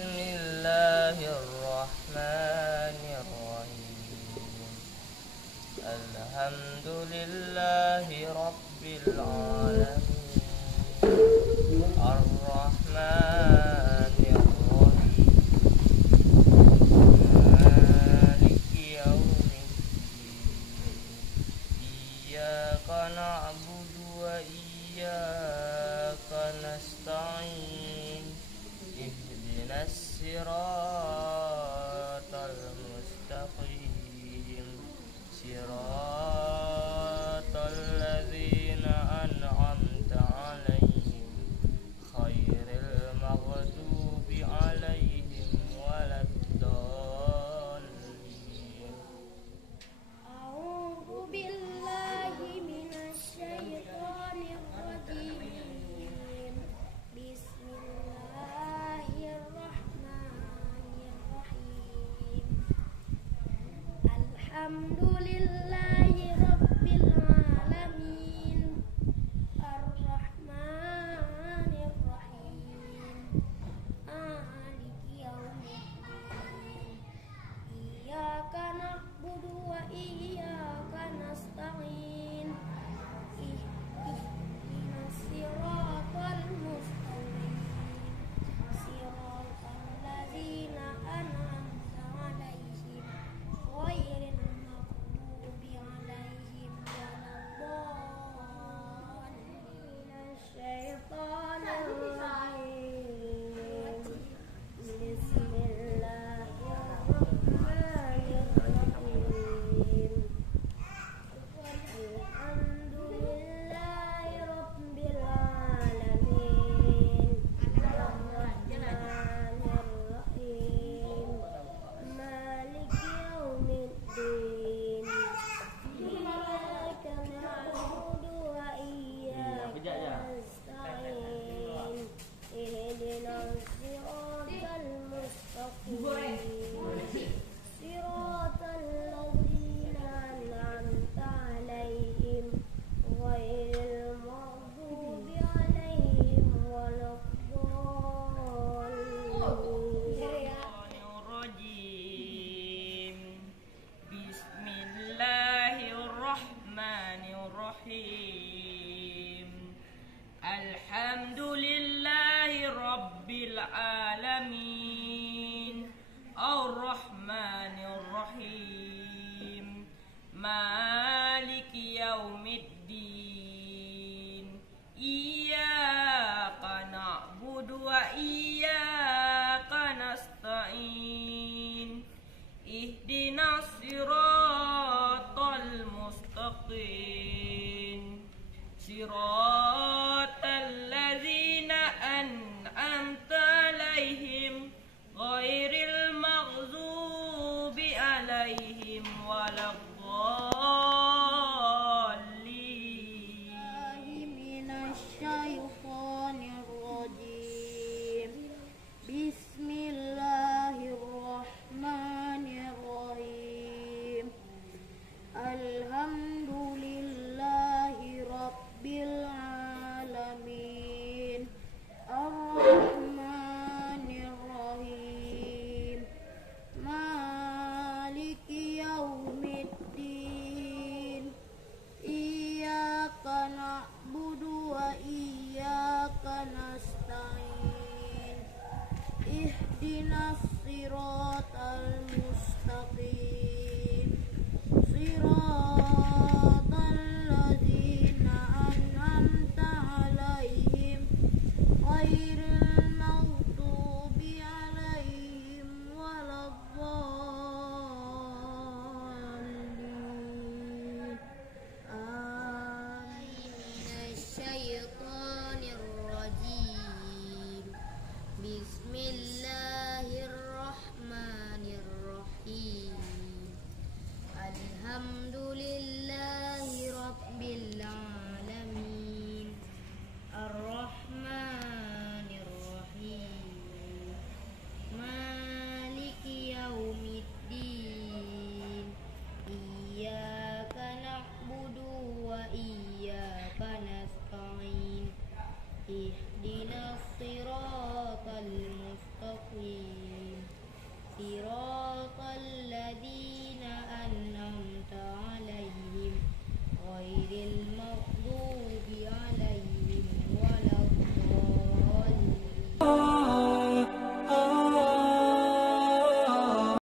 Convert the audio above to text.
Bismillahirrahmanirrahim. Alhamdulillahi rabbil alamin. Ar-Rahmanir Rahim. Maliki yaumiddin. Iyyaka na'budu wa iyyaka nasta'in. Ihdinas siratal mustaqim. Siratal ladzina an'amta 'alaihim khairil maghdubi 'alaihim waladdallin. A'udzu billahi minasyaitonir rajim. Bismillahirrahmanirrahim. Alhamdulillahi rabbil alamin. Ar-Rahmanir Rahim. Maliki yaumiddin. Iyyaka na'budu wa iyyaka nasta'in. Ihdinas siratal mustaqim. Siratal ladzina an'amta 'alaihim ghairil maghdubi 'alaihim waladdallin. Syaitanir rajim. Bismillahirrahmanirrahim. Alhamdulillahi rabbil alamin. Ar-Rahmanir-Rahim. Maliki yaumiddin. Iyyaka na'budu wa iyyaka nasta'in. Ihdinas siratal mustaqim. Siratal ladzina an'amta 'alaihim ghairil maghdubi 'alaihim waladdallin. Bismillahirrahmanirrahim. Alhamdulillahi rabbil alamin. Ar-Rahmanir Rahim. Maliki yaumiddin. Iyyaka na'budu wa iyyaka nasta'in. Ihdinas siratal mustaqim. Siratal ladzina an'amta 'alaihim ghairil maghdubi 'alaihim waladdallin. Minasyaitonir